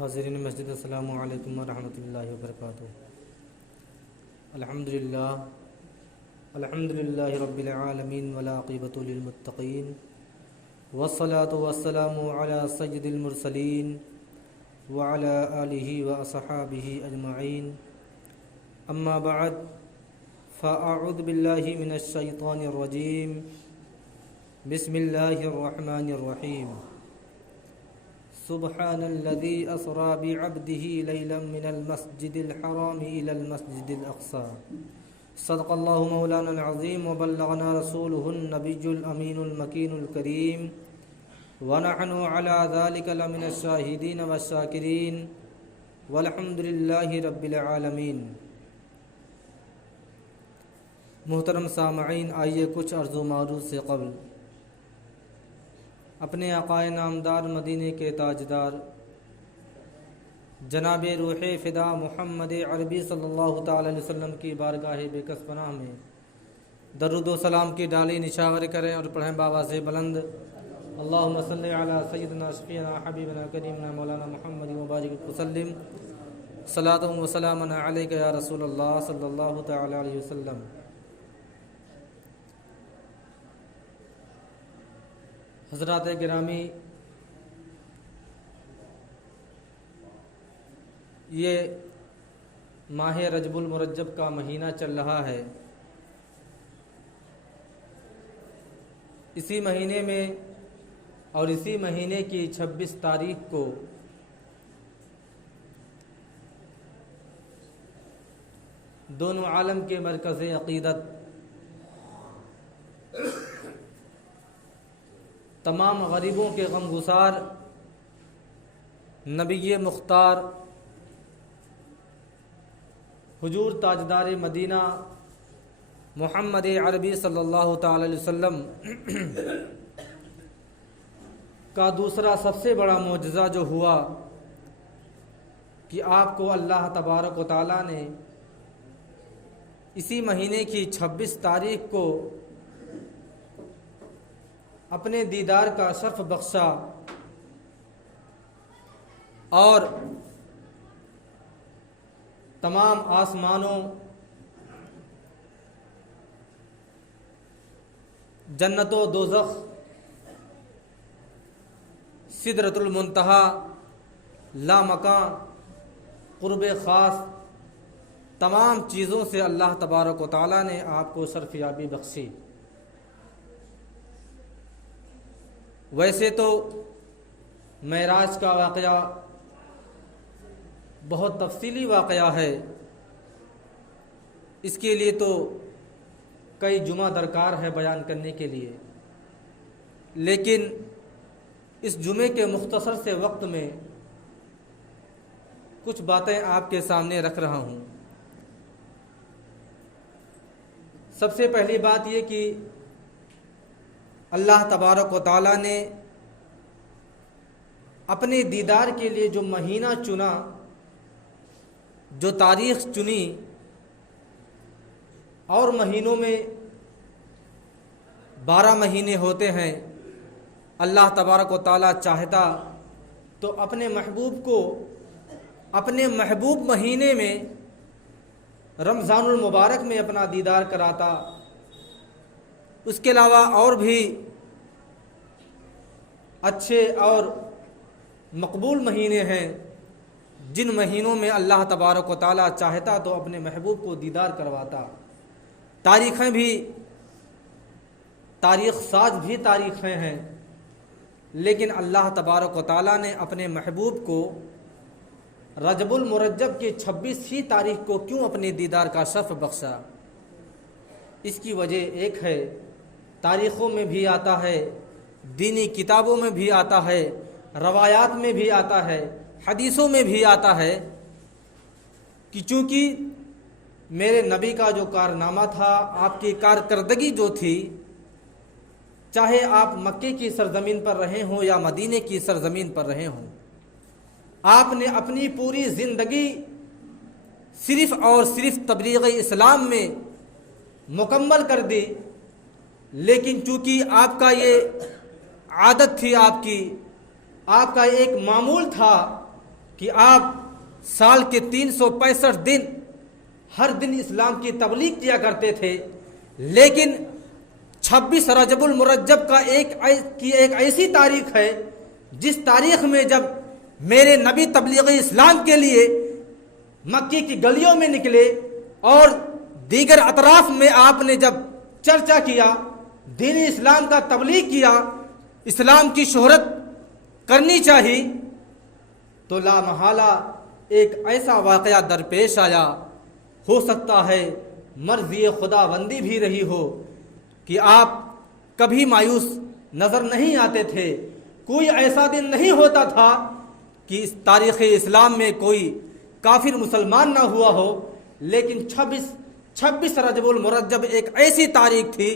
حاضرین مسجد السلام علیکم ورحمۃ اللہ وبرکاتہ۔ الحمدللہ رب العالمین والعاقبۃ للمتقین والصلاة والسلام علی سید المرسلین وعلی آلہ واصحابہ اجمعین، اما بعد فاعوذ باللہ من الشیطان الرجیم، بسم اللہ الرحمن الرحیم۔ سبحان الذي أسرى بعبده ليلا من المسجد الحرام إلى المسجد الأقصى، صدق الله مولانا العظيم وبلغنا رسوله النبي الأمين المكين الكريم، ونحن على ذلك لمن الشاهدين والشاكرين، والحمد لله رب العالمين۔ محترم سامعین، آئیے کچھ عرض و معروض سے قبل اپنے آقائے نامدار مدینے کے تاجدار جناب روح فدا محمد عربی صلی اللہ تعالی علیہ وسلم کی بارگاہ بے کس پناہ میں درود و سلام کی ڈالی نشاور کریں اور پڑھیں بآواز بلند، اللہم صلی علی سیدنا شفیعنا حبیبنا کریمنا مولانا محمد مبارک وسلم، صلاۃ و سلام علیک یا رسول اللہ صلی اللہ تعالی علیہ وسلم۔ حضرات گرامی، یہ ماہ رجب المرجب کا مہینہ چل رہا ہے۔ اسی مہینے میں اور اسی مہینے کی 26 تاریخ کو دونوں عالم کے مرکز عقیدت، تمام غریبوں کے غم گسار نبی مختار حضور تاجدار مدینہ محمد عربی صلی اللہ تعالی علیہ وسلم کا دوسرا سب سے بڑا معجزہ جو ہوا کہ آپ کو اللہ تبارک و تعالی نے اسی مہینے کی 26 تاریخ کو اپنے دیدار کا شرف بخشا اور تمام آسمانوں، جنت و دوزخ، سدرۃ المنتہا، لامکاں، قرب خاص، تمام چیزوں سے اللہ تبارک و تعالیٰ نے آپ کو شرف یابی بخشی۔ ویسے تو معراج کا واقعہ بہت تفصیلی واقعہ ہے، اس کے لیے تو کئی جمعہ درکار ہے بیان کرنے کے لیے، لیکن اس جمعے کے مختصر سے وقت میں کچھ باتیں آپ کے سامنے رکھ رہا ہوں۔ سب سے پہلی بات یہ کہ اللہ تبارک و تعالیٰ نے اپنے دیدار کے لیے جو مہینہ چنا، جو تاریخ چنی، اور مہینوں میں 12 مہینے ہوتے ہیں، اللہ تبارک و تعالیٰ چاہتا تو اپنے محبوب کو اپنے محبوب مہینے میں رمضان المبارک میں اپنا دیدار کراتا۔ اس کے علاوہ اور بھی اچھے اور مقبول مہینے ہیں جن مہینوں میں اللہ تبارک و تعالیٰ چاہتا تو اپنے محبوب کو دیدار کرواتا۔ تاریخیں بھی، تاریخ ساز بھی تاریخیں ہیں، لیکن اللہ تبارک و تعالیٰ نے اپنے محبوب کو رجب المرجب کی 26 ہی تاریخ کو کیوں اپنے دیدار کا شرف بخشا؟ اس کی وجہ ایک ہے، تاریخوں میں بھی آتا ہے، دینی کتابوں میں بھی آتا ہے، روایات میں بھی آتا ہے، حدیثوں میں بھی آتا ہے کہ چونکہ میرے نبی کا جو کارنامہ تھا، آپ کی کارکردگی جو تھی، چاہے آپ مکے کی سرزمین پر رہے ہوں یا مدینے کی سرزمین پر رہے ہوں، آپ نے اپنی پوری زندگی صرف اور صرف تبلیغ اسلام میں مکمل کر دی، لیکن چونکہ آپ کا یہ عادت تھی، آپ کا ایک معمول تھا کہ آپ سال کے 365 دن ہر دن اسلام کی تبلیغ کیا کرتے تھے، لیکن 26 رجب المرجب کا ایک ایسی تاریخ ہے جس تاریخ میں جب میرے نبی تبلیغ اسلام کے لیے مکی کی گلیوں میں نکلے اور دیگر اطراف میں آپ نے جب چرچا کیا، دین اسلام کا تبلیغ کیا، اسلام کی شہرت کرنی چاہیے، تو لا محالہ ایک ایسا واقعہ درپیش آیا، ہو سکتا ہے مرضی خدا بندی بھی رہی ہو کہ آپ کبھی مایوس نظر نہیں آتے تھے۔ کوئی ایسا دن نہیں ہوتا تھا کہ اس تاریخ اسلام میں کوئی کافر مسلمان نہ ہوا ہو، لیکن 26 رجب المرجب ایک ایسی تاریخ تھی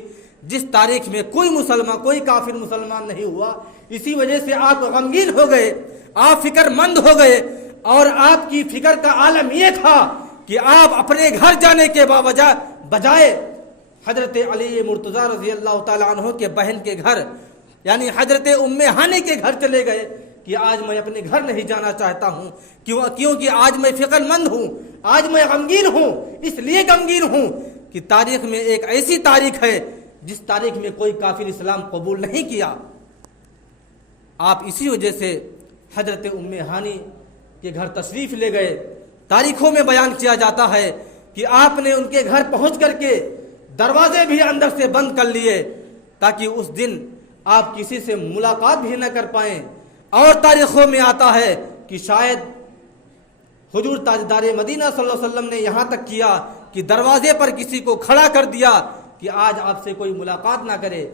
جس تاریخ میں کوئی کافر مسلمان نہیں ہوا۔ اسی وجہ سے آپ غمگین ہو گئے، آپ فکر مند ہو گئے، اور آپ کی فکر کا عالم یہ تھا کہ آپ اپنے گھر جانے کے بجائے حضرت علی مرتضیٰ رضی اللہ تعالیٰ عنہ کے بہن کے گھر یعنی حضرت ام ہانی کے گھر چلے گئے کہ آج میں اپنے گھر نہیں جانا چاہتا ہوں، کیونکہ آج میں فکر مند ہوں، آج میں غمگین ہوں۔ اس لیے غمگین ہوں کہ تاریخ میں ایک ایسی تاریخ ہے جس تاریخ میں کوئی کافر اسلام قبول نہیں کیا۔ آپ اسی وجہ سے حضرت ام ہانی کے گھر تشریف لے گئے۔ تاریخوں میں بیان کیا جاتا ہے کہ آپ نے ان کے گھر پہنچ کر کے دروازے بھی اندر سے بند کر لیے تاکہ اس دن آپ کسی سے ملاقات بھی نہ کر پائیں۔ اور تاریخوں میں آتا ہے کہ شاید حضور تاجدار مدینہ صلی اللہ علیہ وسلم نے یہاں تک کیا کہ دروازے پر کسی کو کھڑا کر دیا کہ آج آپ سے کوئی ملاقات نہ کرے۔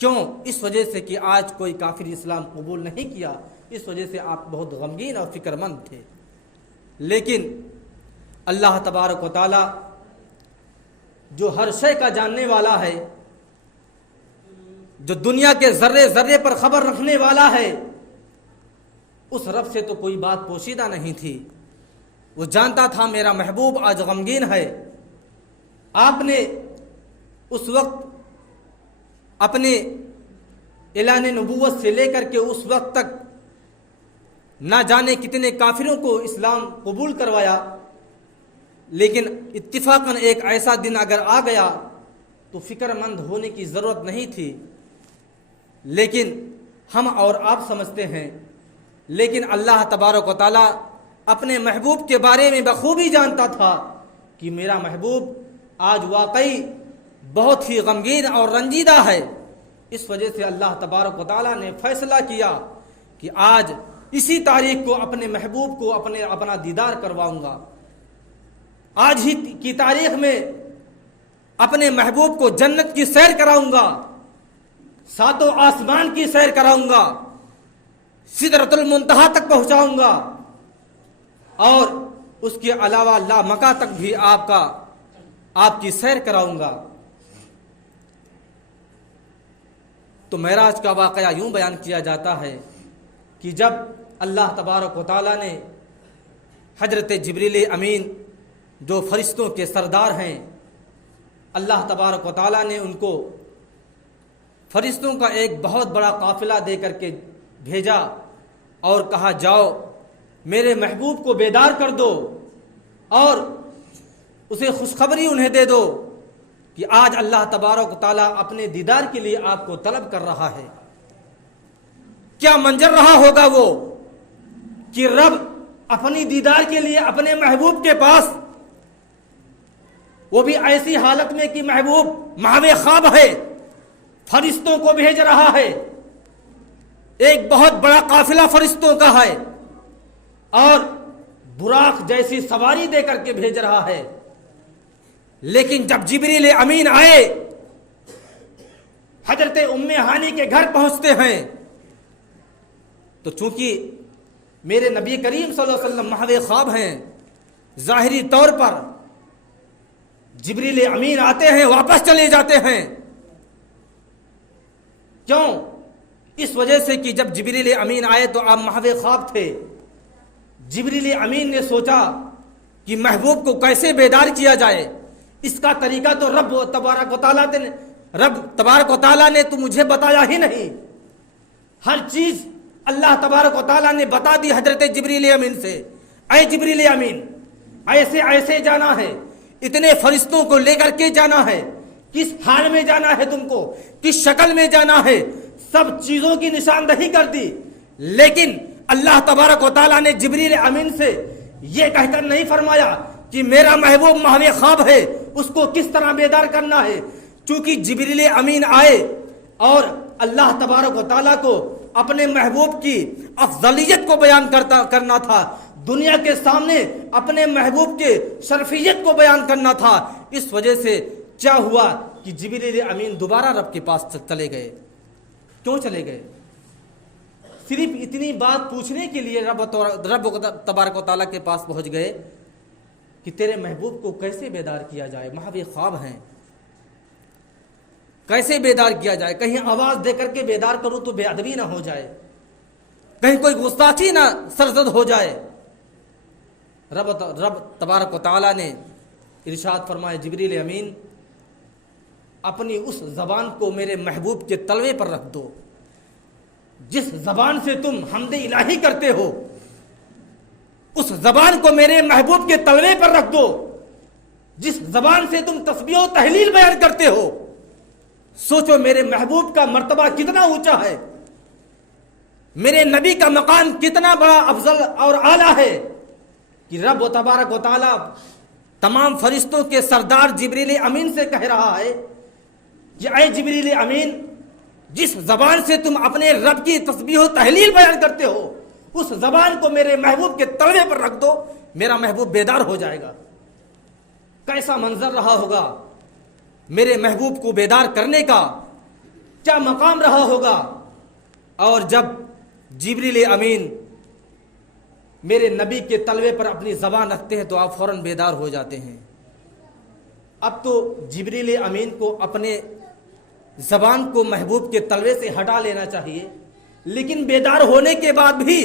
کیوں؟ اس وجہ سے کہ آج کوئی کافر اسلام قبول نہیں کیا، اس وجہ سے آپ بہت غمگین اور فکر مند تھے۔ لیکن اللہ تبارک و تعالی جو ہر شے کا جاننے والا ہے، جو دنیا کے ذرے ذرے پر خبر رکھنے والا ہے، اس رب سے تو کوئی بات پوشیدہ نہیں تھی۔ وہ جانتا تھا میرا محبوب آج غمگین ہے۔ آپ نے اس وقت اپنے اعلان نبوت سے لے کر کے اس وقت تک نہ جانے کتنے کافروں کو اسلام قبول کروایا، لیکن اتفاقاً ایک ایسا دن اگر آ گیا تو فکر مند ہونے کی ضرورت نہیں تھی۔ لیکن ہم اور آپ سمجھتے ہیں، لیکن اللہ تبارک و تعالیٰ اپنے محبوب کے بارے میں بخوبی جانتا تھا کہ میرا محبوب آج واقعی بہت ہی غمگین اور رنجیدہ ہے۔ اس وجہ سے اللہ تبارک و تعالیٰ نے فیصلہ کیا کہ آج اسی تاریخ کو اپنے محبوب کو اپنا دیدار کرواؤں گا۔ آج ہی کی تاریخ میں اپنے محبوب کو جنت کی سیر کراؤں گا، ساتوں آسمان کی سیر کراؤں گا، سدرۃ المنتہا تک پہنچاؤں گا، اور اس کے علاوہ لامکہ تک بھی آپ کی سیر کراؤں گا۔ تو معراج کا واقعہ یوں بیان کیا جاتا ہے کہ جب اللہ تبارک و تعالیٰ نے حضرت جبریل امین جو فرشتوں کے سردار ہیں، اللہ تبارک و تعالیٰ نے ان کو فرشتوں کا ایک بہت بڑا قافلہ دے کر کے بھیجا اور کہا جاؤ میرے محبوب کو بیدار کر دو اور اسے خوشخبری انہیں دے دو کہ آج اللہ تبارک و تعالیٰ اپنے دیدار کے لیے آپ کو طلب کر رہا ہے۔ کیا منظر رہا ہوگا وہ کہ رب اپنی دیدار کے لیے اپنے محبوب کے پاس، وہ بھی ایسی حالت میں کہ محبوب محو خواب ہے، فرشتوں کو بھیج رہا ہے، ایک بہت بڑا قافلہ فرشتوں کا ہے اور براق جیسی سواری دے کر کے بھیج رہا ہے۔ لیکن جب جبریل امین آئے، حضرت ام ہانی کے گھر پہنچتے ہیں، تو چونکہ میرے نبی کریم صلی اللہ علیہ وسلم محو خواب ہیں، ظاہری طور پر جبریل امین آتے ہیں واپس چلے جاتے ہیں۔ کیوں؟ اس وجہ سے کہ جب جبریل امین آئے تو آپ محو خواب تھے۔ جبریل امین نے سوچا کہ محبوب کو کیسے بیدار کیا جائے، اس کا طریقہ تو رب تبارک و تعالیٰ نے تو مجھے بتایا ہی نہیں۔ ہر چیز اللہ تبارک و تعالیٰ نے بتا دی حضرت جبریل امین سے، اے جبریل امین ایسے ایسے جانا ہے، اتنے فرشتوں کو لے کر کے جانا ہے، کس حال میں جانا ہے، تم کو کس شکل میں جانا ہے، سب چیزوں کی نشاندہی کر دی۔ لیکن اللہ تبارک و تعالیٰ نے جبریل امین سے یہ کہہ کر نہیں فرمایا کہ میرا محبوب محو خواب ہے، اس کو کس طرح بیدار کرنا ہے، چونکہ جبریل امین آئے اور اللہ تبارک و تعالیٰ کو اپنے محبوب کی افضلیت کو بیان کرنا تھا، دنیا کے سامنے اپنے محبوب کے شرفیت کو بیان کرنا تھا۔ اس وجہ سے کیا ہوا کہ جبریل امین دوبارہ رب کے پاس چلے گئے۔ کیوں چلے گئے؟ صرف اتنی بات پوچھنے کے لیے رب تبارک و تعالیٰ کے پاس پہنچ گئے کہ تیرے محبوب کو کیسے بیدار کیا جائے، محو خواب ہیں، کیسے بیدار کیا جائے، کہیں آواز دے کر کے بیدار کروں تو بے ادبی نہ ہو جائے، کہیں کوئی گستاخی نہ سرزد ہو جائے۔ رب تبارک و تعالیٰ نے ارشاد فرمایا جبریل امین اپنی اس زبان کو میرے محبوب کے تلوے پر رکھ دو، جس زبان سے تم حمد الہی کرتے ہو اس زبان کو میرے محبوب کے تلوے پر رکھ دو، جس زبان سے تم تسبیح و تحلیل بیان کرتے ہو۔ سوچو میرے محبوب کا مرتبہ کتنا اونچا ہے، میرے نبی کا مقام کتنا بڑا افضل اور اعلیٰ ہے کہ رب و تبارک و تعالیٰ تمام فرشتوں کے سردار جبریل امین سے کہہ رہا ہے کہ اے جبریل امین جس زبان سے تم اپنے رب کی تسبیح و تحلیل بیان کرتے ہو اس زبان کو میرے محبوب کے تلوے پر رکھ دو، میرا محبوب بیدار ہو جائے گا۔ کیسا منظر رہا ہوگا میرے محبوب کو بیدار کرنے کا، کیا مقام رہا ہوگا۔ اور جب جبریل امین میرے نبی کے تلوے پر اپنی زبان رکھتے ہیں تو آپ فوراً بیدار ہو جاتے ہیں۔ اب تو جبریل امین کو اپنے زبان کو محبوب کے تلوے سے ہٹا لینا چاہیے، لیکن بیدار ہونے کے بعد بھی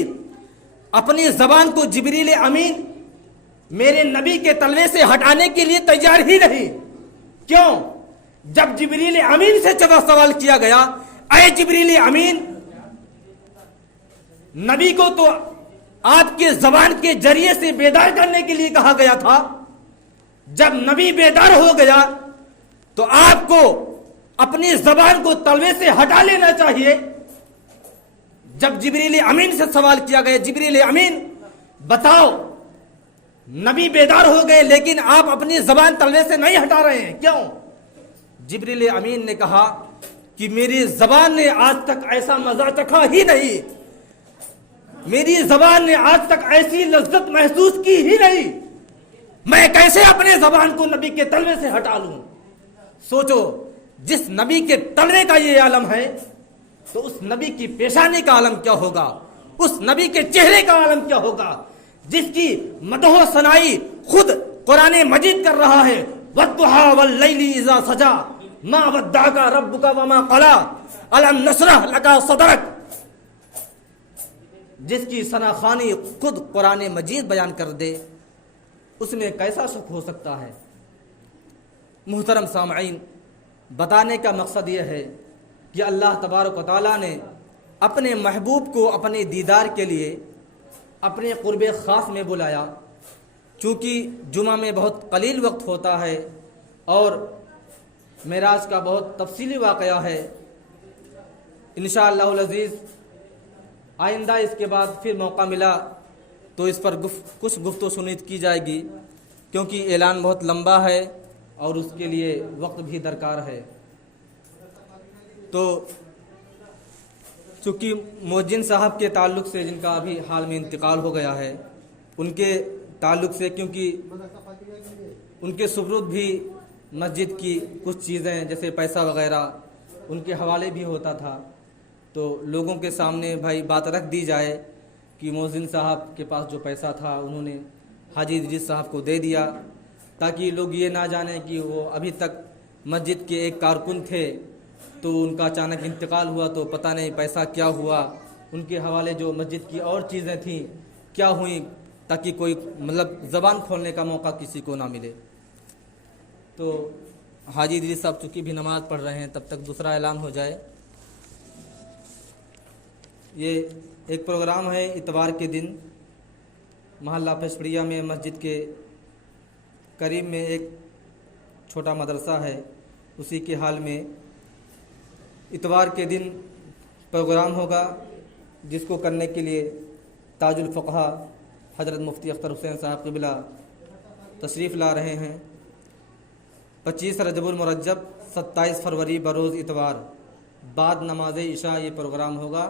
اپنی زبان کو جبریل امین میرے نبی کے تلوے سے ہٹانے کے لیے تیار ہی نہیں۔ کیوں؟ جب جبریل امین سے سوال کیا گیا اے جبریل امین نبی کو تو آپ کے زبان کے ذریعے سے بیدار کرنے کے لیے کہا گیا تھا، جب نبی بیدار ہو گیا تو آپ کو اپنی زبان کو تلوے سے ہٹا لینا چاہیے۔ جب جبریل امین سے سوال کیا گیا جبریل امین بتاؤ نبی بیدار ہو گئے لیکن آپ اپنی زبان تلوے سے نہیں ہٹا رہے ہیں، کیوں؟ جبریل امین نے کہا کہ میری زبان نے آج تک ایسا مزہ چکھا ہی نہیں، میری زبان نے آج تک ایسی لذت محسوس کی ہی نہیں، میں کیسے اپنے زبان کو نبی کے تلوے سے ہٹا لوں۔ سوچو جس نبی کے تلوے کا یہ عالم ہے تو اس نبی کی پیشانی کا عالم کیا ہوگا، اس نبی کے چہرے کا عالم کیا ہوگا، جس کی مدح و ثنائی خود قرآن مجید کر رہا ہے وَالضُّحَىٰ وَاللَّيْلِ إِذَا سَجَىٰ مَا وَدَّعَكَ رَبُّكَ وَمَا قَلَىٰ أَلَمْ نَشْرَحْ لَكَ صَدْرَكَ، جس کی ثنا خوانی خود قرآن مجید بیان کر دے اس میں کیسا شک ہو سکتا ہے۔ محترم سامعین، بتانے کا مقصد یہ ہے کہ اللہ تبارک و تعالیٰ نے اپنے محبوب کو اپنے دیدار کے لیے اپنے قرب خاص میں بلایا، چونکہ جمعہ میں بہت قلیل وقت ہوتا ہے اور معراج کا بہت تفصیلی واقعہ ہے۔ انشاءاللہ العزیز آئندہ اس کے بعد پھر موقع ملا تو اس پر کچھ گفت و شنید کی جائے گی، کیونکہ اعلان بہت لمبا ہے اور اس کے لیے وقت بھی درکار ہے۔ تو چونکہ مؤذن صاحب کے تعلق سے جن کا ابھی حال میں انتقال ہو گیا ہے ان کے تعلق سے، کیونکہ ان کے سپرد بھی مسجد کی کچھ چیزیں جیسے پیسہ وغیرہ ان کے حوالے بھی ہوتا تھا، تو لوگوں کے سامنے بھائی بات رکھ دی جائے کہ مؤذن صاحب کے پاس جو پیسہ تھا انہوں نے حاجی ادریس صاحب کو دے دیا، تاکہ لوگ یہ نہ جانیں کہ وہ ابھی تک مسجد کے ایک کارکن تھے تو ان کا اچانک انتقال ہوا تو پتہ نہیں پیسہ کیا ہوا، ان کے حوالے جو مسجد کی اور چیزیں تھیں کیا ہوئیں، تاکہ کوئی زبان کھولنے کا موقع کسی کو نہ ملے۔ تو حاجی ادریس صاحب چونکہ بھی نماز پڑھ رہے ہیں تب تک دوسرا اعلان ہو جائے۔ یہ ایک پروگرام ہے اتوار کے دن محلہ پشپڑیا میں مسجد کے قریب میں ایک چھوٹا مدرسہ ہے، اسی کے حال میں اتوار کے دن پروگرام ہوگا، جس کو کرنے کے لیے تاج الفقہا حضرت مفتی اختر حسین صاحب قبلہ تشریف لا رہے ہیں۔ 25 رجب المرجب 27 فروری بروز اتوار بعد نماز عشاء یہ پروگرام ہوگا۔